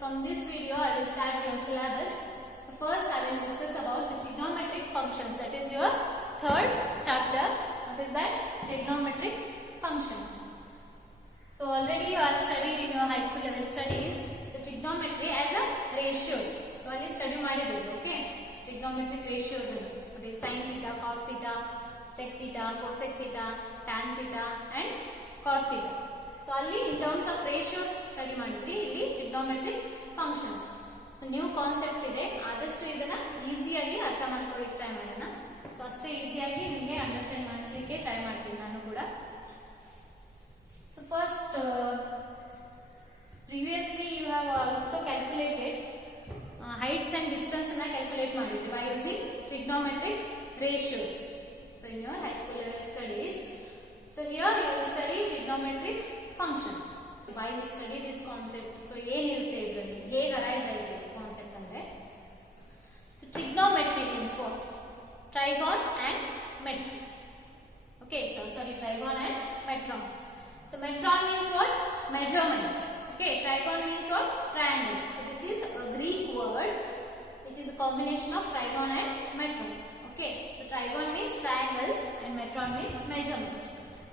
from this video I will start your syllabus. So first I will discuss about the trigonometric functions. That is your third chapter. What is that? Trigonometric functions. So already you have studied in your high school level studies the trigonometry as a ratios. So already study ಮಾಡಿದ್ದೀರಿ, okay? Trigonometric ratios is sin theta, cos theta, sec theta, cosec theta, tan theta and cot theta. So already in terms of ratios study ಮಾಡಿದ್ರಿ, ಇಲ್ಲಿ trigonometric functions. So new concept ಇದೆ, ಆದಷ್ಟು ಇದನ್ನ ಈಸಿಯಾಗಿ ಅರ್ಥ ಮಾಡ್ಕೊಳ್ಳಿಕ್ಕೆ try ಮಾಡೋಣ. ಸೊ ಅಷ್ಟೇ ಈಸಿಯಾಗಿ ನಿಮಗೆ ಅಂಡರ್ಸ್ಟ್ಯಾಂಡ್ ಮಾಡಿಸಲಿಕ್ಕೆ ಟ್ರೈ ಮಾಡ್ತೀನಿ ನಾನು ಕೂಡ. So first previously you have also calculated heights and distance ಅನ್ನು calculate ಮಾಡಿದ್ರಿ by using trigonometric ratios. So in your high school level studies, so here you will study trigonometric functions. So why we study this concept? So ಏನಿರುತ್ತೆ ಇದರಲ್ಲಿ, ಹೇಗೆ arise ಆಗಿದೆ concept ಅಂದ್ರೆ, so trigonometry means what? Trigon and metron. Okay, so sorry, trigon and metron. So metron means what? Measurement. Okay, trigon means what? Triangle. So this is a Greek word which is a combination of trigon and metron. Okay, so trigon means triangle and metron means measurement.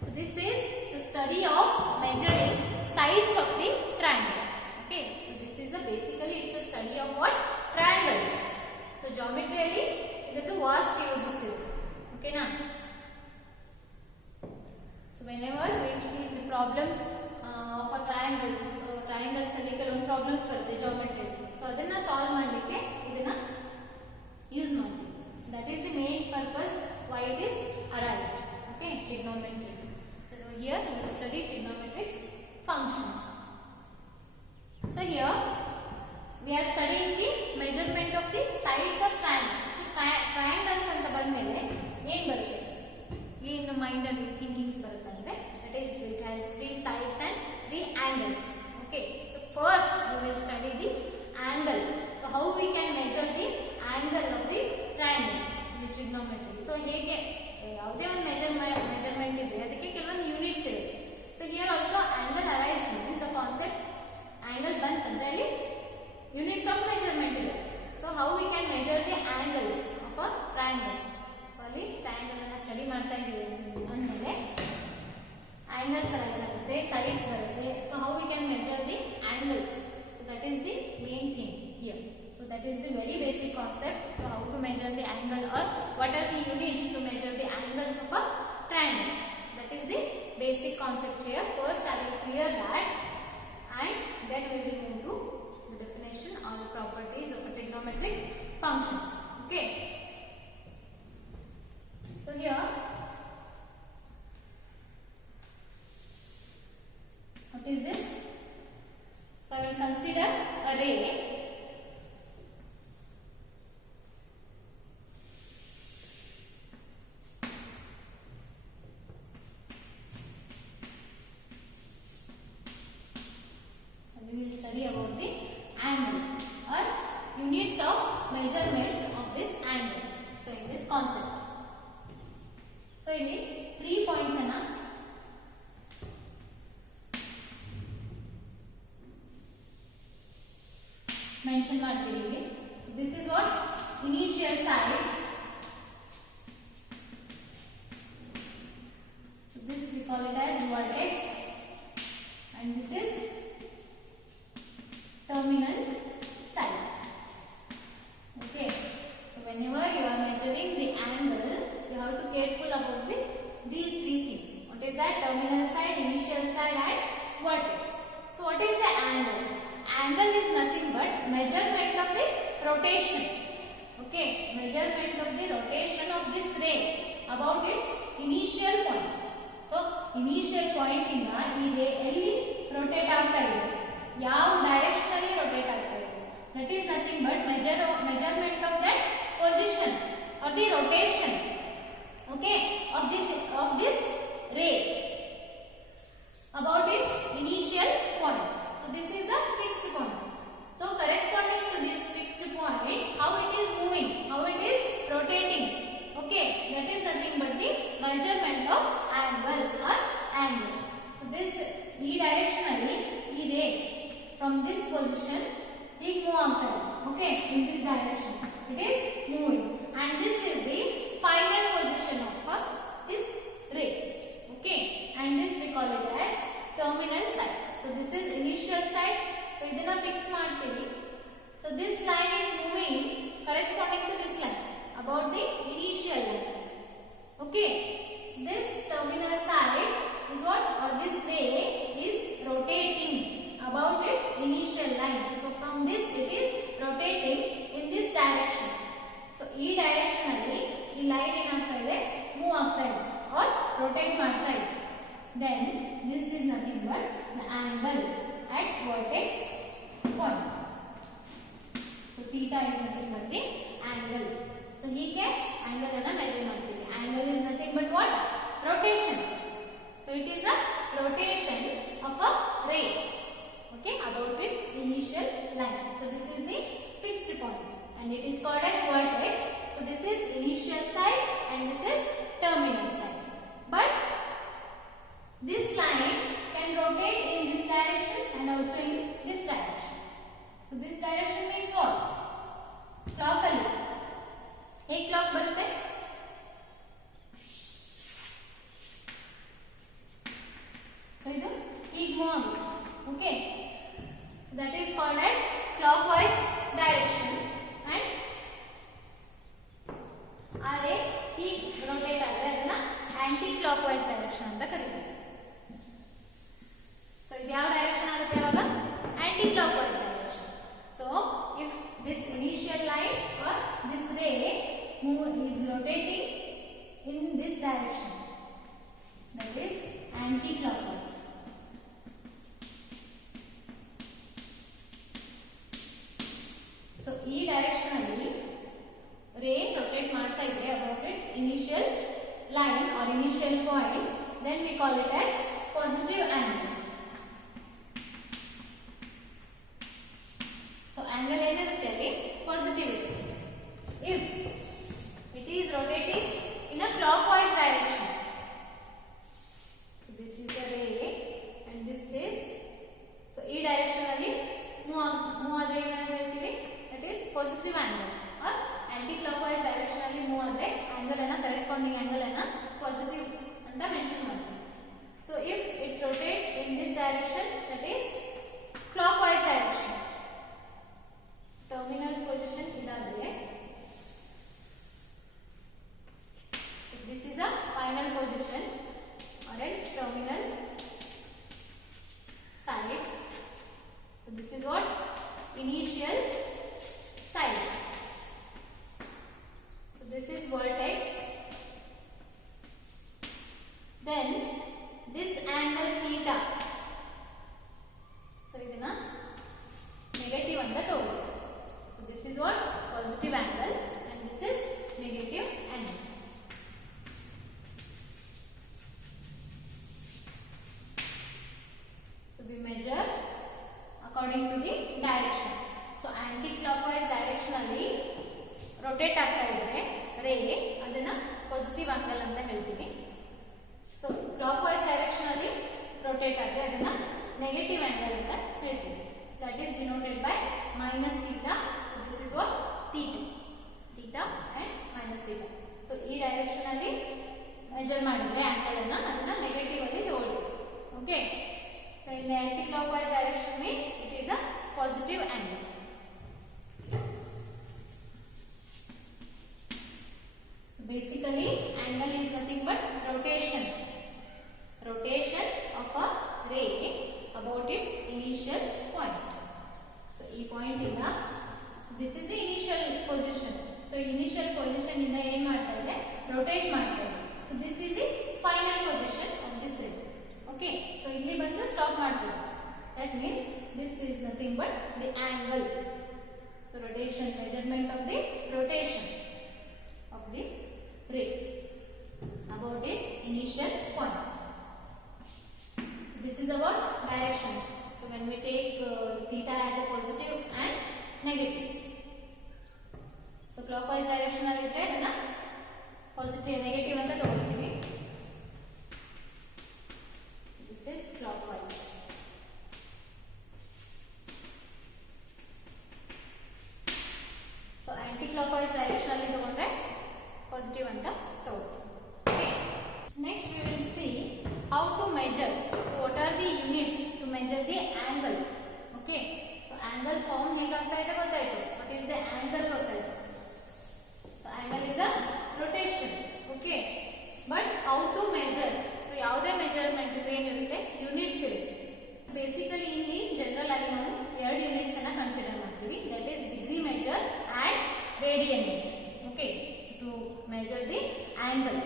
So this is the study of measuring sides of the triangle. Okay, so this is a basically it's a study of what? Triangles. So geometrically it is the vast uses it. Okay na? So whenever we see the problems for triangles, so triangles alli ಕೆಲವೊಂದು problems ಬರುತ್ತೆ geometry. So ಅದನ್ನ solve ಮಾಡಲಿಕ್ಕೆ ಇದನ್ನ use ಮಾಡ್ತೀವಿ. So that is the main purpose why it is arised. Okay, trigonometry. So here we will study trigonometric functions. So here we are studying the measurement of the sides of triangles. So triangles ಅಂತ ಬಂದ್ಮೇಲೆ ಏನು ಬರುತ್ತೆ, ಏನು mind ಅಲ್ಲಿ thinkings ಬರುತ್ತೆ ಅಂದ್ರೆ, that is it has three sides and three angles. Okay, so first we will study the angle. So how we can measure the angle of the triangle in the trigonometry. So ಹೇಗೆ ಯಾವುದೇ ಒಂದು measurement ಇದ್ರೆ ಅದಕ್ಕೆ ಕೆಲವೊಂದು units ಇರುತ್ತೆ. So here also angle arise means the concept angle ಬಂತಂದ್ರೆ ಅಲ್ಲಿ units of measurement ಇದೆ. So how we can measure the angles of a triangle. So ಅಲ್ಲಿ ಟ್ರಯಾಂಗಲ್ ಅನ್ನ ಸ್ಟಡಿ ಮಾಡ್ತಾ ಇದ್ದೀವಿ ಅಂದಮೇಲೆ angles arise ಆಗುತ್ತೆ, sides ಬರುತ್ತೆ. So how we can measure the angles. So that is the main thing here. So that is the very basic concept. So how to measure the angle or what are the units to measure the angles of a triangle. So that is the basic concept here. First I will clear that and then we will move to the definition or the properties of a trigonometric functions. Okay. So here what is this? So I will consider a ray. We will study about the angle or units of measurements of this angle. So in this concept, so in 3 points anna mention ಮಾಡ್ತೀವಿ ಇಲ್ಲಿ. So this is what? Initial side. So this we call it as vertex and this is terminal side. Okay, so whenever you are measuring the angle you have to careful about these three things. What is that? Terminal side, initial side and vertex. So what is the angle? Angle is nothing but measurement of the rotation. Okay, measurement of the rotation of this ray about its initial point. So initial point ಇಂದ ಈ ray ಎಲ್ಲಿ rotate ಆಗ್ತಾ ಇದೆ, ಯಾವ direction ಅಲ್ಲಿ rotate ಆಗ್ತಾ ಇದೆ, that is nothing but measurement of that position or the rotation, okay, of this ray about its initial point. So this is the fixed point. So corresponding to this fixed point, how it is moving, how it is rotating, okay, that is nothing but the measurement of angle or angle. So this ಈ direction ಅಲ್ಲಿ ಈ ray from this position ಈಗ move ಆಗ್ತಾ ಇದೆ. Okay, in this direction it is moving and this is the final position of this ray. Okay, and this we call it as terminal side. So this is initial side. So idana fix ಮಾಡ್ತೀವಿ. So this line is moving corresponding to this line about the initial line. Okay, so this terminal side is what, or this ray is rotating about its initial line. So from this it is rotating in this direction. So ಈ direction ಅಲ್ಲಿ ಈ line ಏನಾಗ್ತಾ ಇದೆ, move ಆಗ್ತಾ ಇದೆ or rotate ಮಾಡ್ತಾ ಇದೆ. Then this is nothing but the angle at vertex point. So theta is nothing but the angle. So ಹೀಗೆ angle ಅನ್ನು measure ಮಾಡ್ತೀವಿ. Angle is nothing but what? Rotation. So it is a rotation of a ray, okay, about its initial line. So this is the fixed point and it is called as vertex. So this is initial side and this is terminal side. But this line can rotate in this direction and also in this direction. So this direction means what? Clock alli ek clock barutte, so idu hige move agutte. Okay, so that is called as clockwise direction and are hige rotate ಆದರೆ ಅದನ್ನ aunty clockwise direction ಅಂತ ಕರೀತಾರೆ. So ಇದು ಯಾವ direction ಆಗುತ್ತೆ ಇವಾಗ? Anti clockwise direction. So if this initial line or this ray is rotating in this direction, that is anti clockwise. So ಈ direction ಅಲ್ಲಿ ray rotate ಮಾಡ್ತಾ ಇದ್ರೆ about its initial line or initial point, then we call it as positive angle. So angle ಏನಿರುತ್ತೆ ಅಲ್ಲಿ positive ಇರುತ್ತೆ. If it is rotating in a clockwise direction, so this is the ray and this is, so ಈ direction ಅಲ್ಲಿ move ಆದ್ರೆ ಏನು ಹೇಳ್ತೀವಿ? that is positive angle. or anti clockwise direction ಅಲ್ಲಿ move ಆದ್ರೆ ಆಂಗಲ್ ಅನ್ನ, ಕರೆಸ್ಪಾಂಡಿಂಗ್ ಆಂಗಲ್ ಅನ್ನ positive ಅಂತ ಮೆನ್ಷನ್ ಮಾಡ್ತೀವಿ. So if it rotates in this direction, that is clockwise direction. terminal position ಇದಾದ್ರೆ, this is a final position or else terminal side. So this is what? Initial side. So this is vertex. Then this angle theta. So idana negative anta ತಗೊಳ್ಳಿ. So this is what? Positive angle and this is negative angle. So we measure according to the direction. So anti-clockwise direction ಅಲ್ಲಿ rotate ಆಗ್ತಾ ಇದ್ರೆ ray ಅದನ್ನ positive angle ಅಂತ ಹೇಳ್ತೀವಿ. So clockwise direction ಅಲ್ಲಿ rotate ಆದ್ರೆ ಅದನ್ನ ನೆಗೆಟಿವ್ ಆಂಗಲ್ ಅಂತ ಹೇಳ್ತೀವಿ. So that is denoted by minus theta. So this is what? Theta. Theta and minus theta. So ಈ ಡೈರೆಕ್ಷನ್ ಅಲ್ಲಿ ಮೆಜರ್ ಮಾಡಿದ್ರೆ ಆಂಗಲ್ ಅನ್ನ ಅದನ್ನ ನೆಗೆಟಿವ್ ಅಲ್ಲಿ ತಗೊಳ್ತೀವಿ. Okay. So in the anti-clockwise direction means it is a positive angle. So basically angle is nothing but rotation. Rotation of a ray about its initial point. So e point ಇಂದ, so this is the initial position. So initial position ಇಂದ ಏನು ಮಾಡ್ತಾ ಇದೆ? rotate ಮಾಡ್ತಾ ಇದೆ. So this is the final position of this ray. Okay, so ಇಲ್ಲಿ ಬಂದು stop ಮಾಡ್ತೀವಿ. That means this is nothing but the angle. So rotation, measurement of the rotation of the ray about its initial point. So this is about directions. So when we take theta as a positive and negative. So clockwise direction ಆಗಿದ್ರೆ ಅದನ್ನ positive negative ಅಂತ ತಗೊಳ್ತೀವಿ. So this is clockwise. Anti clockwise direction ಅಲ್ಲಿ ತಗೊಂಡ್ರೆ positive ಅಂತ ತಗೋತೀವಿ. Okay, next we will see how to measure. So what are the units to measure the angle? Okay, so angle form ಹೇಗಾಗ್ತಾ ಇದೆ ಗೊತ್ತಾಯ್ತು. What is the angle ಗೊತ್ತಾಯ್ತು. So angle is a rotation. Okay, but how to measure? So ಯಾವುದೇ measurement ಏನಿರುತ್ತೆ units ಇರುತ್ತೆ. Basically ಇಲ್ಲಿ general ಆಗಿ ನಾವು ಎರಡು ಯೂನಿಟ್ಸ್ ಅನ್ನ ಕನ್ಸಿಡರ್ ಮಾಡ್ತೀವಿ. That is degree measure and radian measure. Okay, to measure the angle.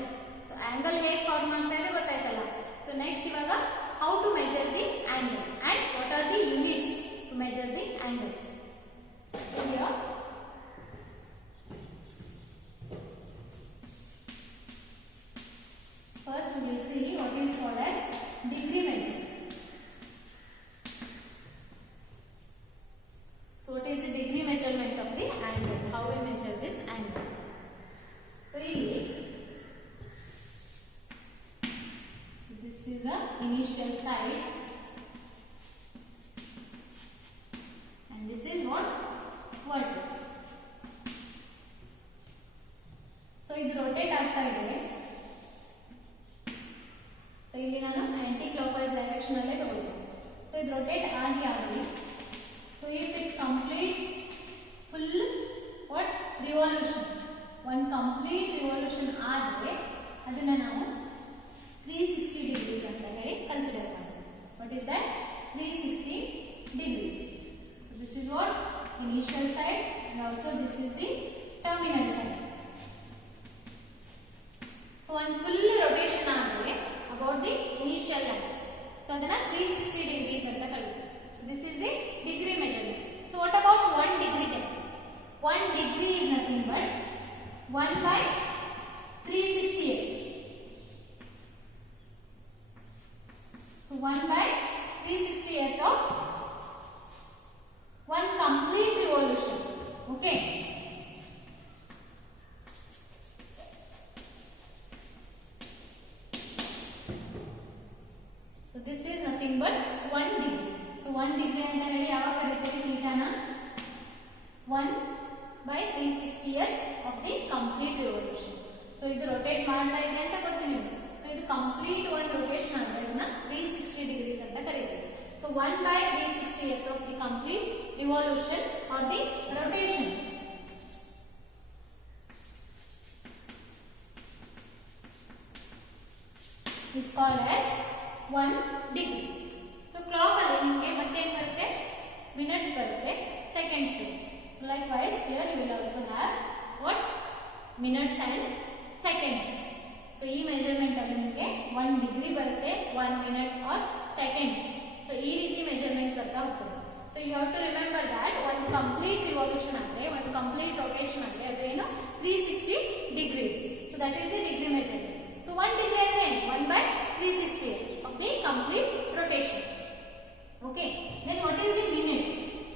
So angle ಹೇಗೆ ಫಾರ್ಮ್ ಆಗ್ತಾ ಇದೆ ಗೊತ್ತಾಯ್ತಲ್ಲ. So next ivaga how to measure the angle and what are the units to measure the angle. So here first we will see what is called as degree measure. So what is the degree measurement of the angle? How we measure this angle? So here this is the initial side and this is what vertex. So ಇದು rotate ಆಗ್ತಾ ಇದೆ. So ಇಲ್ಲಿ ನಾನು aunty clockwise direction ಅಲ್ಲೇ ತಗೊಳ್ತೀನಿ. So ಇದು rotate ಆಗಿ so if it completes full what revolution, one complete revolution ಆದರೆ ಅದನ್ನ ನಾವು 360 degrees ಅಂತ ಹೇಳಿ ಕನ್ಸಿಡರ್ ಮಾಡ್ತೀವಿ. What is that? 360 degrees. So this is what initial side and also this is the terminal side. So one full rotation ಆದರೆ about the initial line. So ಅದನ್ನ 360 degrees ಅಂತ ಕರೀತೀವಿ. So this is the degree measurement. So what about 1 degree then? 1 degree is nothing but 1 by 368. So 1 by 368 of one complete revolution. Okay. So this is nothing but 1 degree. So 1 degree ಅಂತ ಹೇಳಿ ಯಾವಾಗ ಕರೀತೀವಿ ಥೀಟಾನ 1 by 360th of the complete revolution. So ಇದು rotate ಮಾಡ್ತಾ ಇದೆ ಅಂತ ಗೊತ್ತು ನಿಮಗೆ. So ಇದು complete one rotation ಅಂದ್ರೆ ಇದನ್ನ 360 degrees ಅಂತ ಕರೀತೀವಿ. So 1 by 360th of the complete revolution or the rotation is called as 1 degree. So clock ಅಲ್ಲಿ ನಿಮಗೆ ಮತ್ತೆ ಏನು ಬರುತ್ತೆ minutes ಬರುತ್ತೆ seconds ಬರುತ್ತೆ. So likewise here you will also have what minutes and seconds. So ಈ ಮೆಜರ್ಮೆಂಟ್ ಅಲ್ಲಿ ನಿಮಗೆ 1 ಡಿಗ್ರಿ ಬರುತ್ತೆ 1 ಮಿನಿಟ್ ಆರ್ ಸೆಕೆಂಡ್ಸ್. ಸೊ ಈ ರೀತಿ ಮೆಜರ್ಮೆಂಟ್ಸ್ ಬರ್ತಾ ಹೋಗ್ತದೆ. So you have to remember that ಒಂದು ಕಂಪ್ಲೀಟ್ ರಿವಲ್ಯೂಷನ್ ಅಂದ್ರೆ ಒಂದು ಕಂಪ್ಲೀಟ್ ರೊಟೇಷನ್ ಅಂದ್ರೆ ಅದು ಏನು 360 degrees. So that is the degree measurement. So 1 degree ಅಂದ್ರೆ 1 by 360 of the complete rotation. Okay, then what is the minute?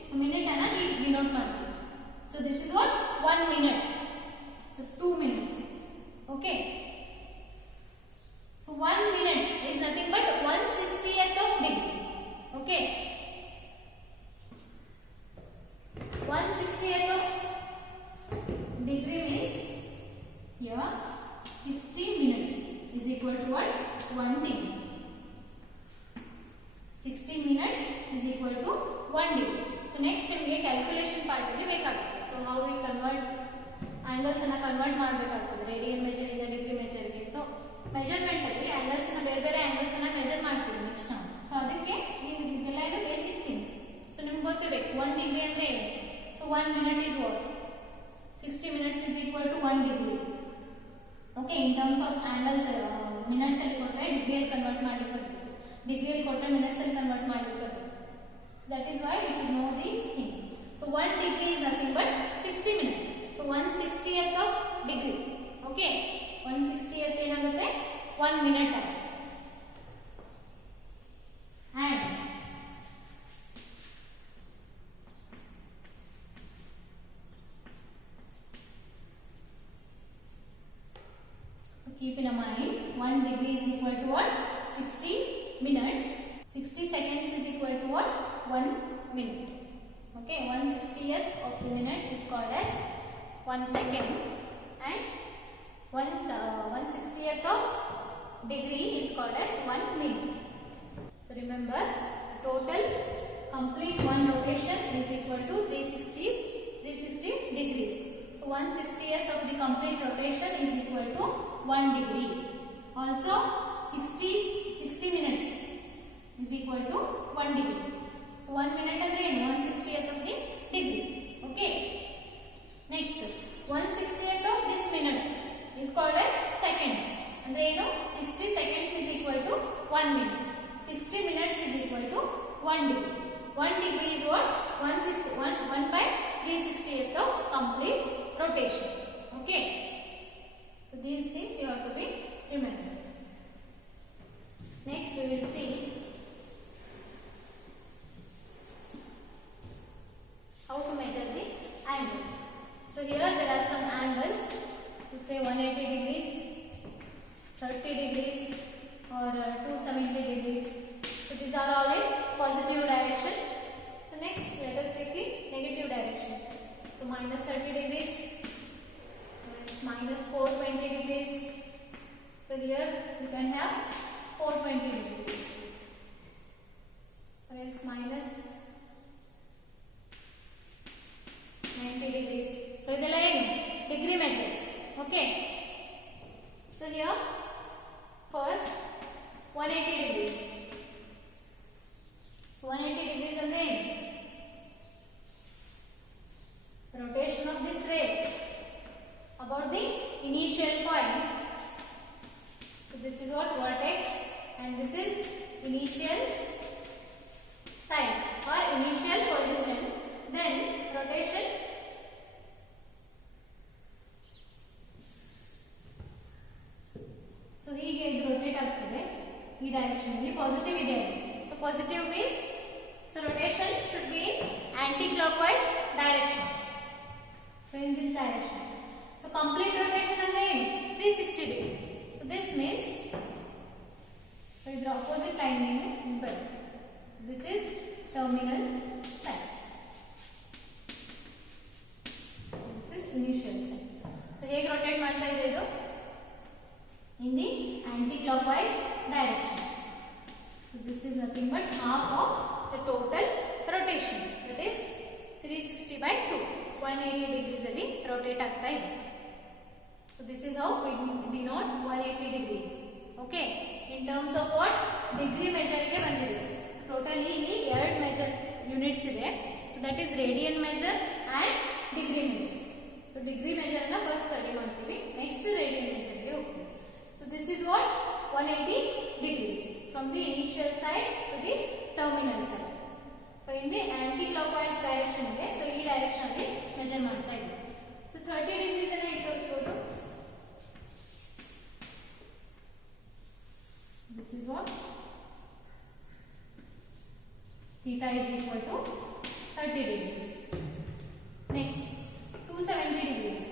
So minute ಅನ್ನ ಹೀಗೆ denote ಮಾಡ್ತೀವಿ. So this is what 1 minute. So 2 minutes. Okay. So 1 minute is nothing but 1/60th of degree. Okay. 1/60th of degree means here 60 minutes is equal to what? 1 degree. 60 minutes is equal to 1 degree. So next ನಿಮಗೆ calculation part ಅಲ್ಲಿ ಬೇಕಾಗುತ್ತೆ. So how we convert angles ಅನ್ನ convert ಮಾಡಬೇಕಾಗ್ತದೆ radian measure ಇಂದ degree ಮೆಜರ್ಗೆ. So measurement ಅಲ್ಲಿ angles ಅನ್ನ ಬೇರೆ ಬೇರೆ angles ಅನ್ನ ಮೆಜರ್ ಮಾಡ್ತೀವಿ ನೆಕ್ಸ್ಟ್ ನಾವು. ಸೊ ಅದಕ್ಕೆ ಇದೆಲ್ಲ ಇದು ಬೇಸಿಕ್ ಥಿಂಗ್ಸ್. ಸೊ ನಿಮ್ಗೆ ಗೊತ್ತಿರಬೇಕು 1 ಡಿಗ್ರಿ ಅಂದ್ರೆ ಏನು. So 1 minute is what? 60 minutes is equal to 1 degree. Okay, in terms of angles minutes ಅಲ್ಲಿ ಕೊಟ್ಟರೆ ಡಿಗ್ರಿಯಲ್ಲಿ ಕನ್ವರ್ಟ್ ಮಾಡ್ಲಿಕ್ಕೆ ಬರುತ್ತೆ, ಡಿಗ್ರಿಯಲ್ಲಿ ಕೊಟ್ಟರೆ ಮಿನಿಟ್ಸ್ ಅಲ್ಲಿ ಕನ್ವರ್ಟ್ ಮಾಡ್ಲಿಕ್ಕೆ ಬರುತ್ತೆ. So that is why you should know these things. So 1 degree is nothing but 60 minutes. So 1/60th of degree. Okay, 1/60th ಏನಾಗುತ್ತೆ 1 minute ಆಗುತ್ತೆ. And so keep in mind 1 degree is equal to what? 60 minutes. 60 seconds is equal to what? 1 minute. Okay, 1/60th of the minute is called as 1 second, and 1/60th of degree is called as 1 minute. So remember, total complete one rotation is equal to 360 degrees. So 1/60th of the complete rotation is equal to 1 degree. Also 60 minutes is equal to 1 degree. So 1 minute ಅಂದ್ರೆ ಏನು 1/60th of the degree. Okay. Next 1/60th of this minute is called as seconds. ಅಂದ್ರೆ ಏನು 60 seconds is equal to 1 minute. 60 minutes is equal to 1 degree. 1 degree is what? 1/360th of complete rotation. Okay. So these things you have to be remembered. Next we will see how to measure the angles. So here there are some angles. So say 180 degrees, 30 degrees or 270 degrees. So these are all in positive direction. So next let us take the negative direction. So minus 30 degrees, it's minus 420 degrees. So here you can have 420 degrees. Or else minus 90 degrees. So idella ಏನು degree measures. Okay. So here first 180 degrees. So 180 degrees ಅಂದ್ರೆ ಏನು rotation of this ray about the initial point. So this is what vertex and this is initial side or initial position. Then rotation so ಹೀಗೆ rotate ಆಗ್ತದೆ ಈ direction ಅಲ್ಲಿ positive ಇದೆ. So positive means so rotation should be in anti-clockwise direction. So in this direction. So complete rotation ಅಂದ್ರೆ ಏನು 360 degrees. So this means so ಇದರ opposite line ಏನು ಬರುತ್ತೆ. So this is terminal side. This is initial side. So ಹೇಗೆ rotate ಮಾಡ್ತಾ ಇದೆ ಇದು in the anti-clockwise direction. So this is nothing but half of the total rotation, that is 360 by 2, 180 degrees ಅಲ್ಲಿ rotate ಆಗ್ತಾ ಇದೆ. So this is how we denote 180 degrees. Okay, in terms of what degree measure ಗೆ ಬಂದಿದೆ. So totally ಇಲ್ಲಿ ಎರಡು measure units ಇದೆ. So that is radian measure and degree measure. So degree measure ಅನ್ನ first study ಮಾಡ್ತೀವಿ, next radian measure ಗೆ ಹೋಗ್ತೀವಿ. So this is what 180 degrees from the initial side to the terminal side. So in the anti-clockwise direction ಇದೆ. So ಈ direction ಅಲ್ಲಿ measure ಮಾಡ್ತಾ ಇದ್ದೀವಿ. So 30 degrees ಅನ್ನ ಹೇಗೆ ತೋರಿಸಬಹುದು? This is what theta is equal to 30 degrees. Next 270 degrees.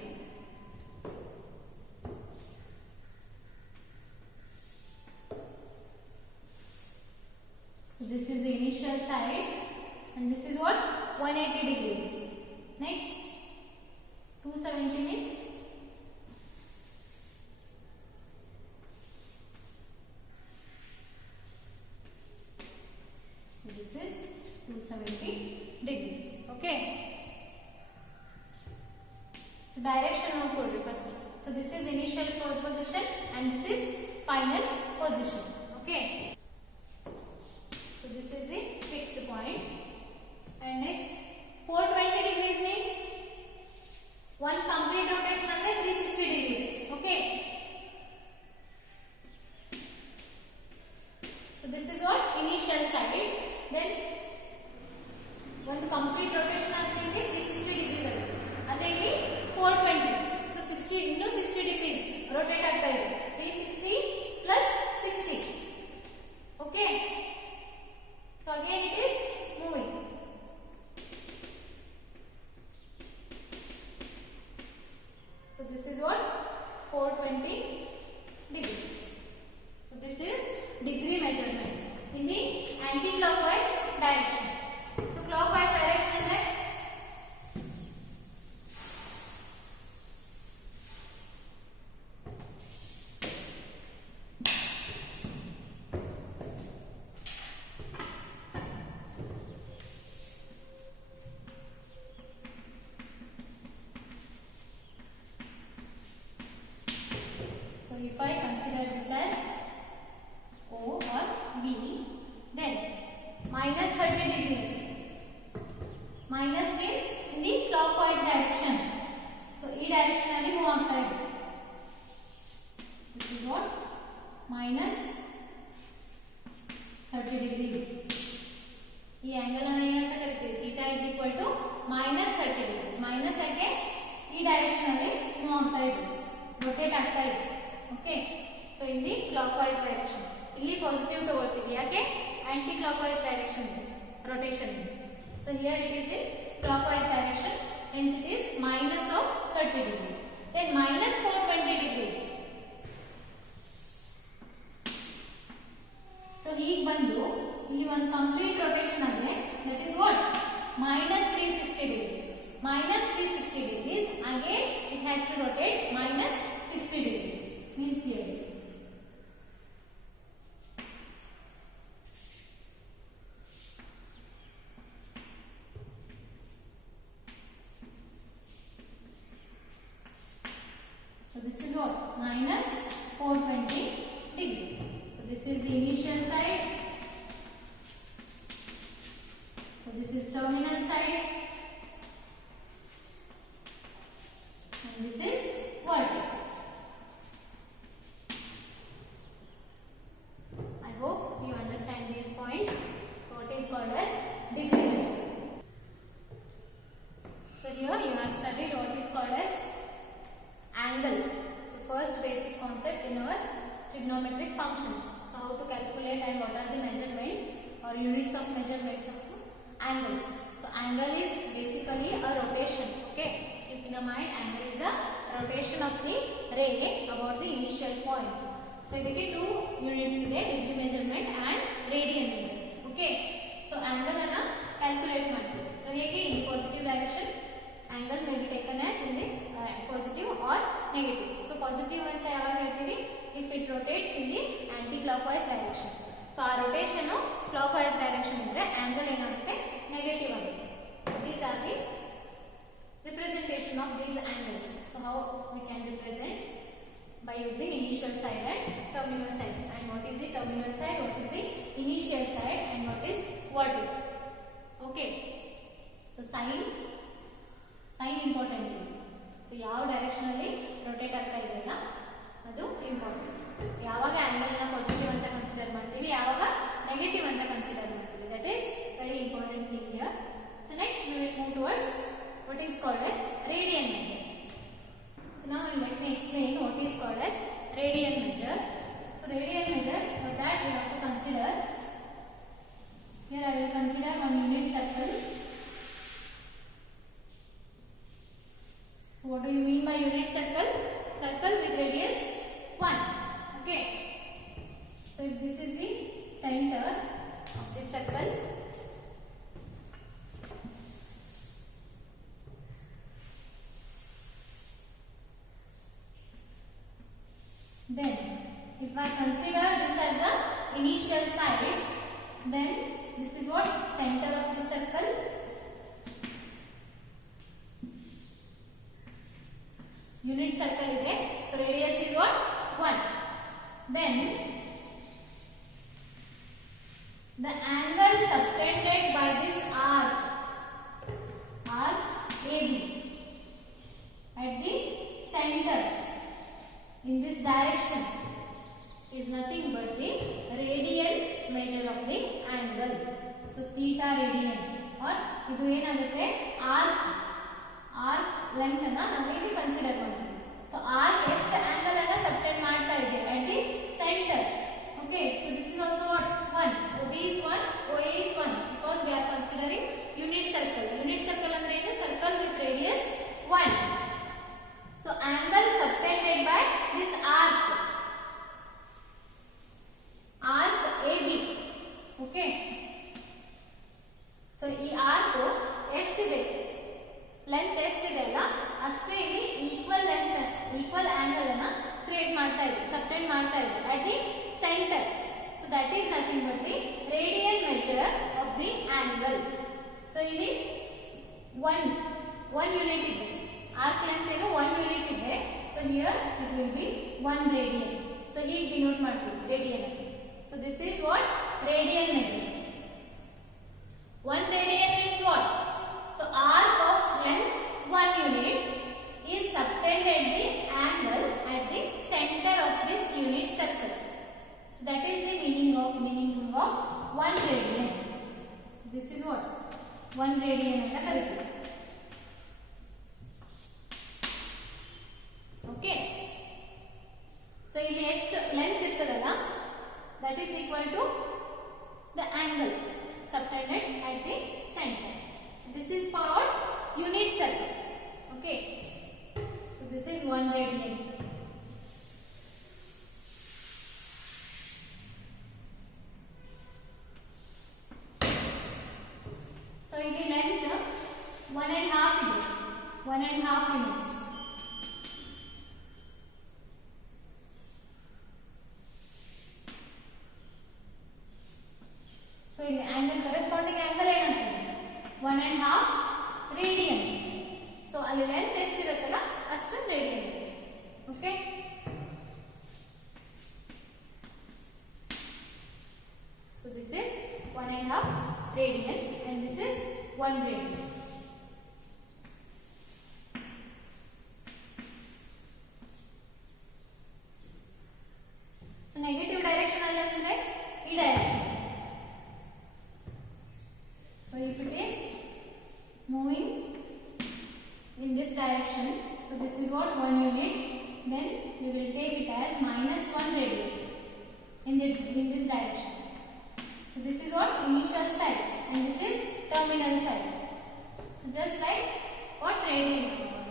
So this is the initial side and this is what 180 degrees. Next 270 means so this is 270 degrees. Okay. So direction note first. So this is initial position and this is final position. Okay. So this is the fixed point. And next 420 degrees means one complete rotation ಅಂದ್ರೆ 360 degrees. Okay. So this is what initial side. Then one complete rotation ಅಂದ್ರೆ 360 degrees ಆಗುತ್ತೆ. ಅದೇ ಇಲ್ಲಿ 420. So 60 ಇನ್ನೂ 60 degrees rotate ಆಗ್ತಾ ಇದೆ. 360 plus 60. Okay. So again it is moving. So this is what 420 degrees. So this is degree measurement in the anti-clockwise direction. So clockwise direction ಅಂದ್ರೆ minus means in the clockwise direction. So ಈ direction ಅಲ್ಲಿ move ಆಗ್ತಾ ಇದೆ. This is what? Minus 30 degrees. ಈ angle ಅನ್ನು ಏನಂತ ಕರೀತೀವಿ? Theta is equal to minus 30 degrees. Minus ಯಾಕೆ? ಈ direction ಅಲ್ಲಿ ಮೂವ್ ಆಗ್ತಾ ಇದೆ. Rotate ಆಗ್ತಾ ಇದೆ. Okay? So in the clockwise direction. ಇಲ್ಲಿ ಪಾಸಿಟಿವ್ ತಗೊಳ್ತೀವಿ. ಯಾಕೆ? Anti clockwise direction rotation. So here it is in clockwise direction. Hence it is minus of 30 degrees. Then minus 420 degrees. So ಹೀಗೆ ಬಂದು ಇಲ್ಲಿ ಒಂದು ಕಂಪ್ಲೀಟ್ ರೋಟೇಷನ್ ಆಗಿದೆ. That is what? Minus 360 degrees. Minus 360 degrees. Again it has to rotate minus 60 degrees. Means here it is. So this is what? Minus 420 degrees. So this is the initial side. So this is terminal side. And this is vertex. I hope you understand these points. So what is called as degree measure. So here you have studied what is called as angle. So first basic concept in our trigonometric functions. So how to calculate and what are the measurements or units of measurements of angles. So angle is basically a rotation. Okay, keep in mind angle is a rotation of the ray about the initial point. So ಇದಕ್ಕೆ two units ಇದೆ, degree measurement and radian measurement. Okay, so angle ಅನ್ನು calculate ಮಾಡ್ತೀವಿ. So ಹೇಗೆ? In positive direction angle may be taken as in the positive or negative. So positive ಅಂತ ಯಾವಾಗ ಹೇಳ್ತೀವಿ? If it rotates in the anti-clockwise direction. So ಆ rotation clockwise direction ಇದ್ರೆ angle ಏನಾಗುತ್ತೆ? Negative ಆಗುತ್ತೆ. These are the representation of these angles. So how we can represent? By using initial side and terminal side. And what is the terminal side? What is the initial side? And what is vertex? Okay. So sign important ಇದೆ. So ಯಾವ direction ಅಲ್ಲಿ rotate ಆಗ್ತಾ ಇದೆಯಲ್ಲ ಅದು important. ಯಾವಾಗ angle ನ positive ಅಂತ consider ಮಾಡ್ತೀವಿ, ಯಾವಾಗ ನೆಗೆಟಿವ್ ಅಂತ ಕನ್ಸಿಡರ್ ಮಾಡ್ತೀವಿ, that is very important thing here. So next we will move towards what is called as radian measure. So now let me explain what is called as radian measure. So radian measure, for that we have to consider, here I will consider one unit circle. So what do you mean by unit circle? Circle with radius 1. Okay. So if this is the center of this circle, then if I consider this as the initial side, then this is what? Center of the circle. Unit circle ಇದೆ. So radius is what? 1. Then the angle subtended by this arc AB at the center in this direction is nothing but the radian measure of the angle. So theta radian, or ಇದು ಏನಾಗುತ್ತೆ? arc length ಅನ್ನು ನಾವು ಇಲ್ಲಿ consider ಮಾಡ್ತೀವಿ. So arc ಎಷ್ಟು angle ಅನ್ನು ಸಬ್ಟೆಂಡ್ ಮಾಡ್ತಾ ಇದೆ at the center. Okay, so this is also what? 1. OB is 1, OA is 1, because we are considering unit circle. Unit circle ಅಂದ್ರೆ ಏನು? Circle with radius 1. So angle subtended by this arc AB. Okay. So ಈ arc ಎಷ್ಟಿದೆ? Length ಎಷ್ಟಿದೆ ಅಲ್ಲ ಅಷ್ಟೇ ಇಲ್ಲಿ equal angle ಅನ್ನ create ಮಾಡ್ತಾ ಇದೆ, ಸಬ್ಟೆಂಡ್ ಮಾಡ್ತಾ ಇದೆ at the center. So that is nothing but the radian measure of the angle. So ಇಲ್ಲಿ 1 unit ಇದೆ, arc length ಏನು 1 unit ಇದೆ. So here it will be 1 radian. So ಹೀಗೆ ಡಿನೋಟ್ ಮಾಡ್ತೀವಿ radian. So this is what? Radian measure. 1 radian means what? So So arc of length 1 unit is subtended the angle at the center of this unit circle. So that is the meaning of 1 radian. So this is what 1 radian anta kareeತಾರೆ. Okay. So ಇಲ್ಲಿ ಎಷ್ಟು length ಇರ್ತದಲ್ಲ that is equal to the angle subtended at the center. So this is for all unit circle. Okay. So this is 1 radian. So ಇಲ್ಲಿ length 1.5 ಇದೆ 1.5 units. So ಇಲ್ಲಿ angle corresponding angle ಏನಂತಾರೆ 1.5 radian. So ಅಲ್ಲಿ length ಎಷ್ಟಿರುತ್ತಲ್ಲ ಅಷ್ಟು radian ಇದೆ. Okay. So this is 1.5 radian and this is 1 radian. So negative direction ಅಲ್ಲಿ ಅಂದ್ರೆ ಈ direction. So if it is moving in this direction, so this is what 1 unit, then we will take it as -1 radian in this direction. So this is what initial side and this is terminal side. So just like what radian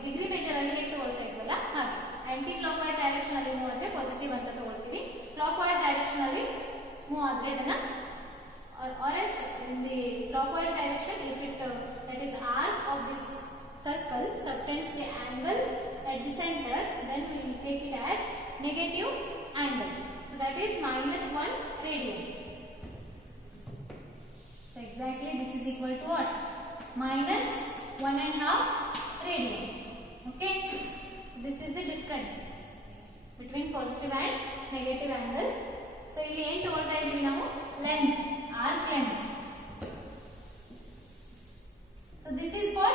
degree measure ಅಲ್ಲಿ ಹೇಗೆ ತಗೊಳ್ತಾ ಇದ್ವಲ್ಲ ಹಾಗೆ aunty clockwise direction ಅಲ್ಲಿ move ಆದ್ರೆ positive ಅಂತ ತಗೊಳ್ತೀವಿ, clockwise direction ಅಲ್ಲಿ move ಆದ್ರೆ ಇದನ್ನ or else in the clockwise direction if it that is arc of this circle subtends the angle at the center, then we will take it as negative angle. So that is -1 radian. So exactly this is equal to what? -1.5 radian. Okay. This is the difference between positive and negative angle. So ಇಲ್ಲಿ ಏನು ತಗೊಳ್ತಾ ಇದೀವಿ ನಾವು length, arc length. So this is for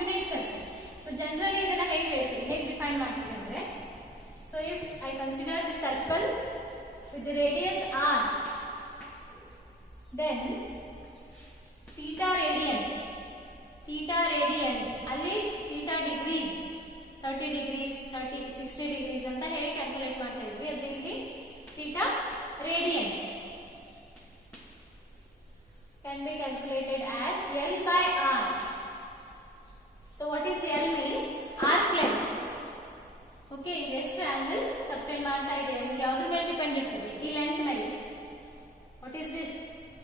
unit circle. So generally ಇದನ್ನ ಹೇಗೆ define ಮಾಡ್ತೀವಿ ಅಂದ್ರೆ, so if I consider the circle with the radius r, then theta radian ಅಲ್ಲಿ theta degrees 30 degrees 60 degrees ಅಂತ ಹೇಳಿ ಕ್ಯಾಲ್ಕುಲೇಟ್ ಮಾಡ್ತಾ ಇದ್ವಿ. ಅದರಲ್ಲಿ theta radian can be calculated as L by R. So what is L means? Arc length. Okay, ಎಷ್ಟು angle subtend ಮಾಡ್ತಾ ಇದೆ ನಿಮಗೆ ಯಾವುದ್ರ ಮೇಲೆ ಡಿಪೆಂಡ್ ಇರ್ತದೆ? ಈ ಲೆಂತ್ ಮೇಲೆ. What is this?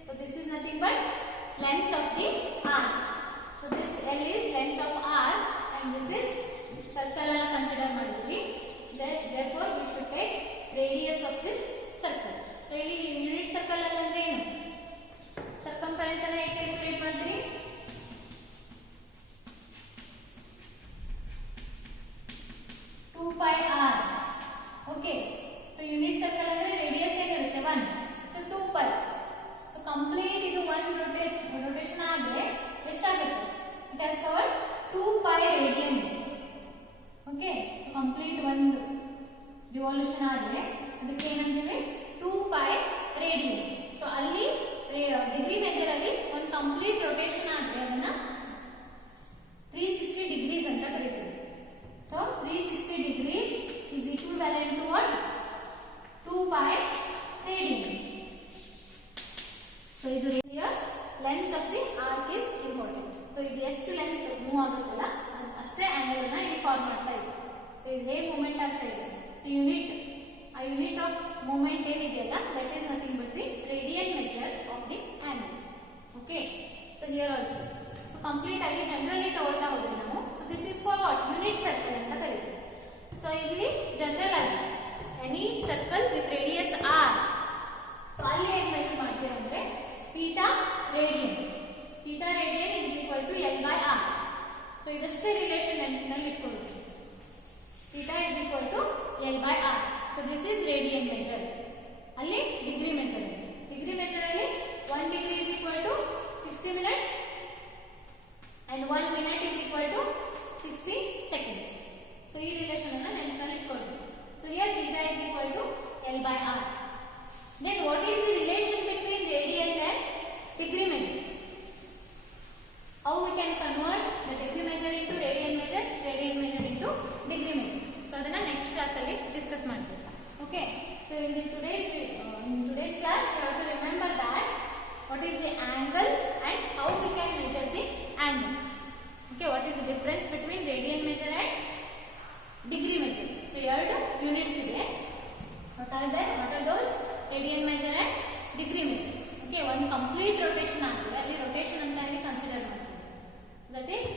So this is nothing but length of the arc. So this L is length of arc and this is circle ಅನ್ನು ಕನ್ಸಿಡರ್ ಮಾಡಿದ್ವಿ. Therefore we should take radius of this circle. So ಇಲ್ಲಿ unit circle ಅಂದ್ರೆ ಏನು? Circumference ಅನ್ನು ಹೇಗೆ calculate ಮಾಡ್ತೀರಿ? Okay. So unit circle ಅಂದ್ರೆ radius ಏನಿರುತ್ತೆ 1. So 2 pi. So complete ಇದು 1 rotation ಆದ್ರೆ ಎಷ್ಟಾಗುತ್ತೆ? It has covered 2 pi radian. Okay. So complete 1 revolution ಆದ್ರೆ ಅದಕ್ಕೆ ಏನಂತೀವಿ 2 pi radian. So ಅಲ್ಲಿ ಡಿಗ್ರಿ ಮೆಜರ್ ಅಲ್ಲಿ ಒಂದು ಕಂಪ್ಲೀಟ್ ರೊಟೇಷನ್ ಆದ್ರೆ ಅದನ್ನ 360 ಡಿಗ್ರೀಸ್ ಅಂತ ಕರೀತೀವಿ. So 360 degrees is equivalent to what? 2 pi radian. So ಇದು here length of the arc is important. So ಇದು ಎಷ್ಟು ಲೆಂತ್ ಮೂವ್ ಆಗುತ್ತಲ್ಲ ಅಷ್ಟೇ ಆಂಗಲ್ ಅನ್ನ ಇಲ್ಲಿ ಫಾರ್ಮ್ ಮಾಡ್ತಾ ಇದೆ. So ಇದು ಹೇಗೆ ಮೂವ್ಮೆಂಟ್ ಆಗ್ತಾ ಇದೆ? So unit of movement ಏನಿದೆಯಲ್ಲ that is nothing but the radian measure of the angle. Okay. So here also. So complete ಆಗಿ ಜನರಲಿ ತಗೊಳ್ತಾ ಹೋದ್ರೆ ನಾವು. So this is for what? Unit circle ಅಂತ ಕರೀತೀವಿ. So ಇಲ್ಲಿ ಜನರಲ್ ಆಗಿ any circle with radius r. So ಅಲ್ಲಿ ಹೇಗೆ ಮೆಜರ್ ಮಾಡ್ತೀವಿ ಅಂದ್ರೆ theta radian. Theta radian is equal to L by r. So ಇದಷ್ಟೇ ರಿಲೇಷನ್ ನೆನಪಿನಲ್ಲಿ ಇಟ್ಕೊಳ್ಳಿ. Theta is equal to L by r. So this is radian measure. ಅಲ್ಲಿ degree measure. Degree measure ಅಲ್ಲಿ 1 degree is equal to 60 minutes. and 1 minute is equal to 60 seconds. So ಈ relation ಅನ್ನು ನೆನಪಲ್ಲಿ ಇಟ್ಕೊಳ್ಳಿ. So here theta is equal to L by R. Then what is the relation between radian and degree measure? How we can convert the degree measure into radian measure into degree measure? So ಅದನ್ನ next class ಅಲ್ಲಿ discuss ಮಾಡ್ತೀವಿ. Okay. So in today's class you have to remember that what is the angle and how we can measure the angle. Okay, what is the difference between radian measure and degree measure? So ಎರಡು units ಇದೆ. What are those? Radian measure and degree measure. Okay, one complete rotation ಆಗಿದೆ. ಅಲ್ಲಿ rotation ಅಂತ ಹೇಳಿ consider ಮಾಡ್ತೀವಿ. So that is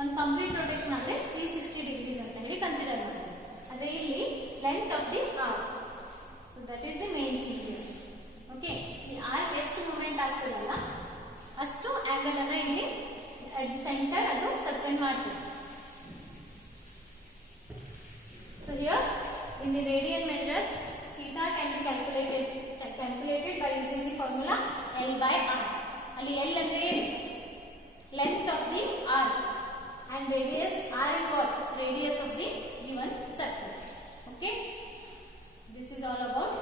one complete rotation ಆದರೆ 360 degrees ಅಂತ ಹೇಳಿ consider ಮಾಡ್ತೀವಿ. ಅದೇ ಇಲ್ಲಿ length of the arc. So that is the main thing here. Okay, ಈ arc ಎಷ್ಟು ಮೂವ್ಮೆಂಟ್ ಆಗ್ತದಲ್ಲ ಅಷ್ಟು angle ಅನ್ನ ಇಲ್ಲಿ at the center ಅದು ಸಸ್ಪೆಂಡ್ ಮಾಡ್ತೀವಿ. So here in the radian measure theta can be calculated by using the formula L by R. ಅಲ್ಲಿ L ಅಂದ್ರೆ ಏನು? Length of the arc and radius R is what? Radius of the given circle. Okay, so this is all about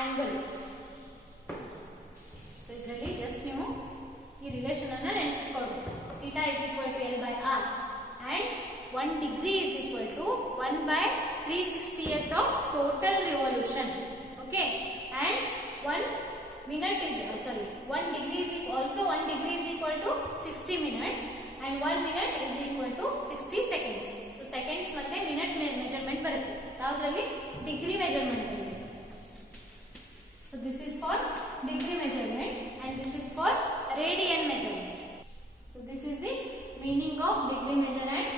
angle. So ಇದರಲ್ಲಿ just ನೀವು ಈ relation ಅನ್ನು ನೆನಪಿಟ್ಕೊಳ್ಳಿ. theta is equal to L by R and 1 degree is equal to 1 by 360th of total revolution. Okay, and 1 minute is 1 degree is also 1 degree is equal to 60 minutes and 1 minute is equal to 60 seconds. So seconds ಮತ್ತೆ minute measurement ಬರುತ್ತೆ. ಯಾವುದರಲ್ಲಿ? degree measurement ಅಲ್ಲಿ. So this is for degree measurement and this is for radian measurement. So this is the meaning of degree measure and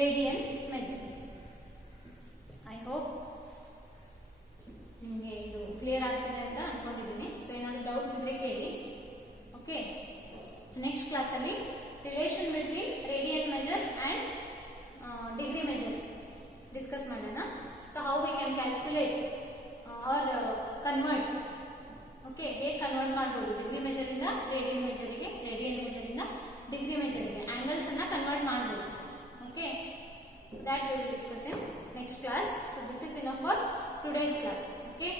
radian measure. I hope ನಿಮಗೆ ಇದು clear ಆಗ್ತದೆ ಅಂತ ಅನ್ಕೊಂಡಿದ್ದೀನಿ. So ಏನಾದರೂ doubts ಇದ್ರೆ ಕೇಳಿ. ಓಕೆ, ನೆಕ್ಸ್ಟ್ ಕ್ಲಾಸಲ್ಲಿ relation between radian measure and degree measure discuss ಮಾಡೋಣ. So how we can calculate or convert. Okay, ಹೇಗೆ ಕನ್ವರ್ಟ್ ಮಾಡ್ಬೋದು ಡಿಗ್ರಿ ಮೆಜರಿಂದ ರೇಡಿಯನ್ ಮೆಜರಿಗೆ, ರೇಡಿಯನ್ ಮೆಜರಿಂದ ಡಿಗ್ರಿ ಮೆಜರಿಗೆ ಆ್ಯಂಗಲ್ಸ್ ಅನ್ನ ಕನ್ವರ್ಟ್ ಮಾಡ್ಬೋದು. Okay, so that we will discuss in next class. So this is enough for today's class. Okay.